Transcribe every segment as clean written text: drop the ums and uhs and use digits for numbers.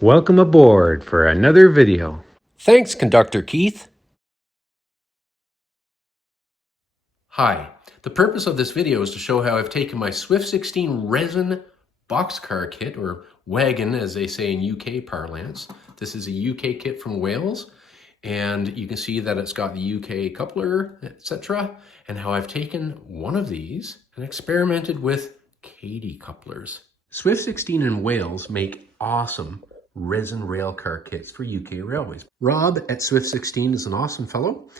Welcome aboard for another video. Thanks, Conductor Keith. Hi, the purpose of this video is to show how I've taken my Swift 16 resin boxcar kit, or wagon as they say in UK parlance. This is a UK kit from Wales, and you can see that it's got the UK coupler, etc. And how I've taken one of these and experimented with Kadee couplers. Swift 16 in Wales make awesome resin railcar kits for UK railways. Rob at Swift 16 is an awesome fellow,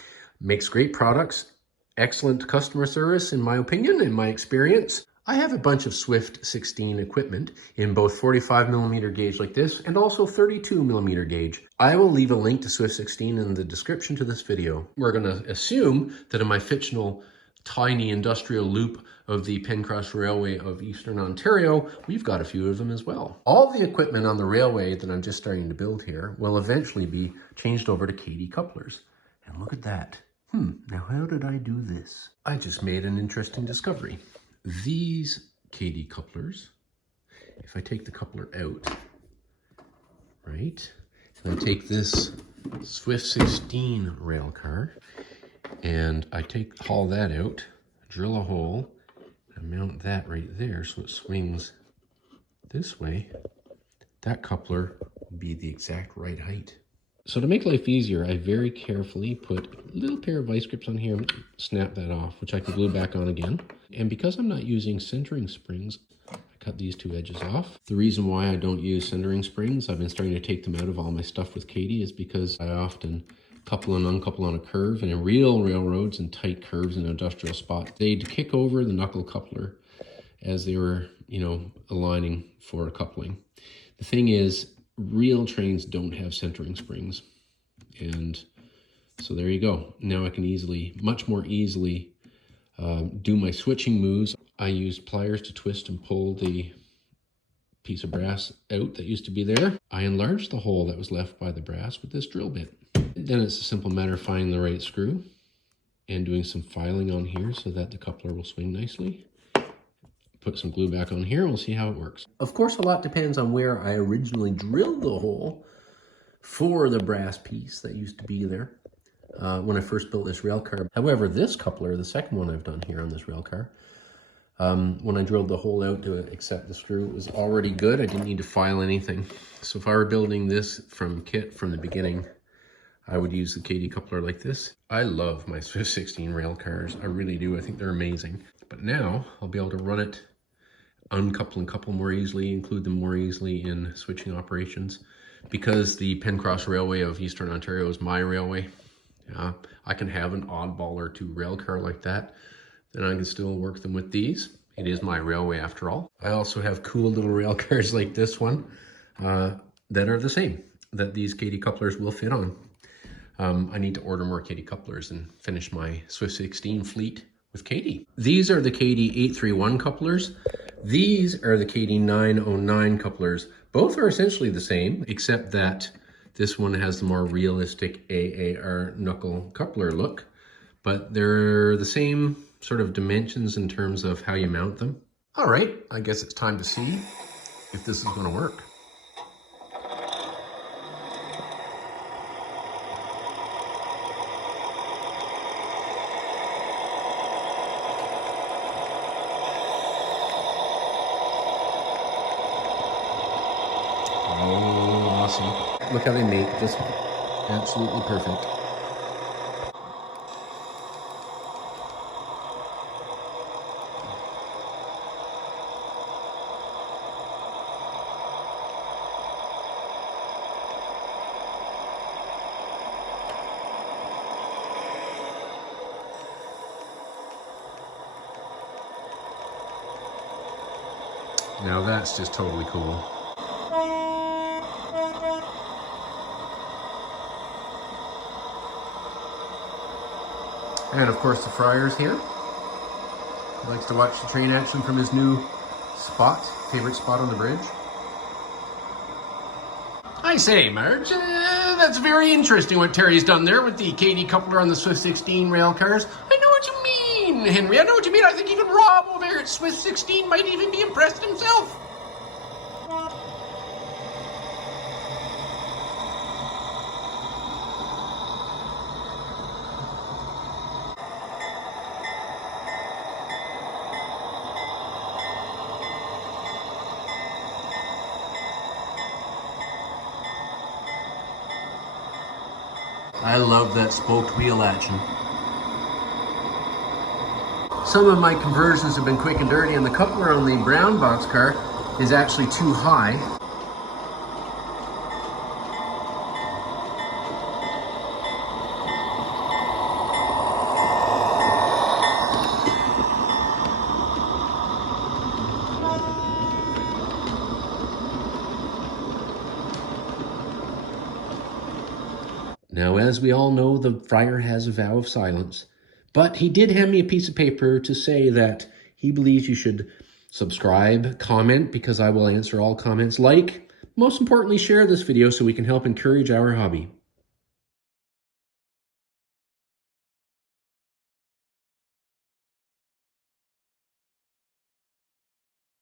makes great products, excellent customer service in my opinion, in my experience. I have a bunch of Swift 16 equipment in both 45mm gauge like this and also 32mm gauge. I will leave a link to Swift 16 in the description to this video. We're going to assume that in my fictional tiny industrial loop of the Pencross Railway of Eastern Ontario, we've got a few of them as well. All the equipment on the railway that I'm just starting to build here will eventually be changed over to Kadee couplers. And look at that. Now how did I do this? I just made an interesting discovery. These Kadee couplers, if I take the coupler out, right, and I take this Swift 16 rail car, and I haul that out, drill a hole, and mount that right there so it swings this way, that coupler will be the exact right height. So to make life easier, I very carefully put a little pair of vice grips on here and snap that off, which I can glue back on again. And because I'm not using centering springs, I cut these two edges off. The reason why I don't use centering springs, I've been starting to take them out of all my stuff with Kadee, is because I often couple and uncouple on a curve, and in real railroads and tight curves in industrial spots, they'd kick over the knuckle coupler as they were, aligning for a coupling. The thing is, real trains don't have centering springs, and so there you go. Now I can much more easily do my switching moves. I used pliers to twist and pull the piece of brass out that used to be there. I enlarged the hole that was left by the brass with this drill bit. Then it's a simple matter of finding the right screw and doing some filing on here so that the coupler will swing nicely. Put some glue back on here and we'll see how it works. Of course, a lot depends on where I originally drilled the hole for the brass piece that used to be there when I first built this rail car. However, this coupler, the second one I've done here on this rail car, when I drilled the hole out to accept the screw, it was already good. I didn't need to file anything. So if I were building this from kit from the beginning, I would use the Kadee coupler like this. I love my Swift 16 rail cars. I really do. I think they're amazing. But now I'll be able to run it, uncouple and couple more easily, include them more easily in switching operations. Because the Pencross Railway of Eastern Ontario is my railway, I can have an oddball or two rail car like that. Then I can still work them with these. It is my railway after all. I also have cool little rail cars like this one that are the same, that these Kadee couplers will fit on. I need to order more Kadee couplers and finish my Swift 16 fleet with Kadee. These are the Kadee 831 couplers. These are the Kadee 909 couplers. Both are essentially the same, except that this one has the more realistic AAR knuckle coupler look, but they're the same sort of dimensions in terms of how you mount them. All right, I guess it's time to see if this is going to work. Oh, awesome. Look how they make this absolutely perfect. Now that's just totally cool. And of course the Friar's here. He likes to watch the train action from his new favorite spot on the bridge. I say, Marge, that's very interesting what Terry's done there with the Kadee coupler on the Swift 16 rail cars. I know what you mean, Henry. I know what you mean. I think even Rob over here at Swift 16 might even be impressed himself. I love that spoked wheel action. Some of my conversions have been quick and dirty, and the coupler on the brown boxcar is actually too high. Now, as we all know, the friar has a vow of silence, but he did hand me a piece of paper to say that he believes you should subscribe, comment, because I will answer all comments, like, most importantly, share this video so we can help encourage our hobby.